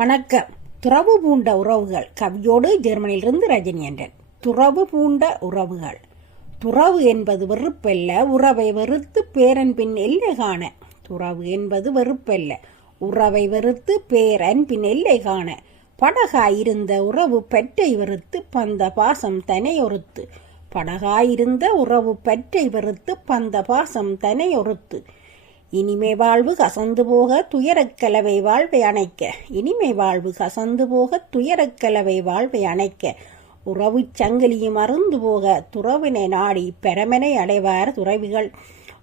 வணக்கம். துறவு பூண்ட உறவுகள் கவியோடு ஜெர்மனியிலிருந்து ரஜினி என்றன். துறவு பூண்ட உறவுகள். துறவு என்பது வெறுப்பல்ல, உறவை வெறுத்து பேரன்பின் எல்லை காண. துறவு என்பது வெறுப்பல்ல, உறவை வெறுத்து பேரன்பின் எல்லை காண. படகாயிருந்த உறவு பற்றை வெறுத்து பந்த பாசம் தனையொருத்து. படகாயிருந்த உறவு பற்றை வெறுத்து பந்த பாசம் தனையொருத்து. இனிமை வாழ்வு கசந்து போக துயரக்கலவை வாழ்வை அணைக்க. இனிமை வாழ்வு கசந்து போக துயரக்கலவை வாழ்வை அணைக்க. உறவு சங்கிலியும் அருந்து போக துறவினை நாடி பெருமனை அடைவார் துறவிகள்.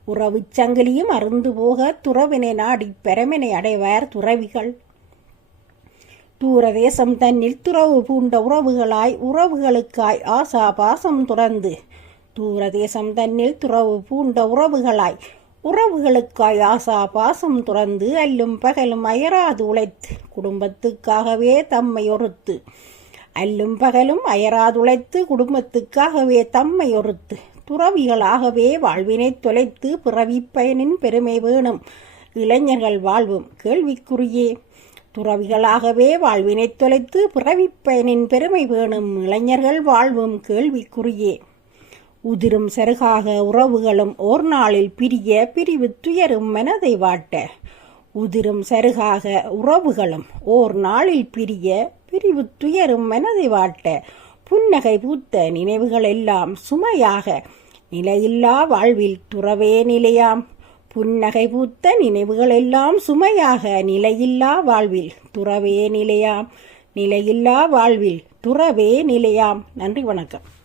உறவு சங்கிலியும் அருந்து போக துறவினை நாடி பெருமனை அடைவார் துறவிகள். தூரதேசம் தன்னில் துறவு பூண்ட உறவுகளாய் உறவுகளுக்காய் ஆசா பாசம் துறந்து. தூரதேசம் தன்னில் துறவு பூண்ட உறவுகளாய் உறவுகளுக்காய் ஆசா பாசம் துறந்து அல்லும் பகலும் அயராது உழைத்து குடும்பத்துக்காகவே தம்மை ஒருத்து. அல்லும் பகலும் அயராது உழைத்து குடும்பத்துக்காகவே தம்மை ஒருத்து. துறவிகளாகவே வாழ்வினை தொலைத்து பிறவி பயனின் பெருமை வேணும் இளைஞர்கள் வாழ்வும் கேள்விக்குறியே. துறவிகளாகவே வாழ்வினை தொலைத்து பிறவி பயனின் பெருமை வேணும் இளைஞர்கள் வாழ்வும் கேள்விக்குறியே. உதிரும் செருகாக உறவுகளும் ஓர் நாளில் பிரிய பிரிவு துயரும் மனதை வாட்ட. உதிரும் செருகாக உறவுகளும் ஓர் நாளில் பிரிய பிரிவு துயரும் மனதை வாட்ட. புன்னகை பூத்த நினைவுகள் எல்லாம் சுமையாக நிலையில்லா வாழ்வில் துறவே நிலையாம். புன்னகை பூத்த நினைவுகள் எல்லாம் சுமையாக நிலையில்லா வாழ்வில் துறவே நிலையாம். நிலையில்லா வாழ்வில் துறவே நிலையாம். நன்றி, வணக்கம்.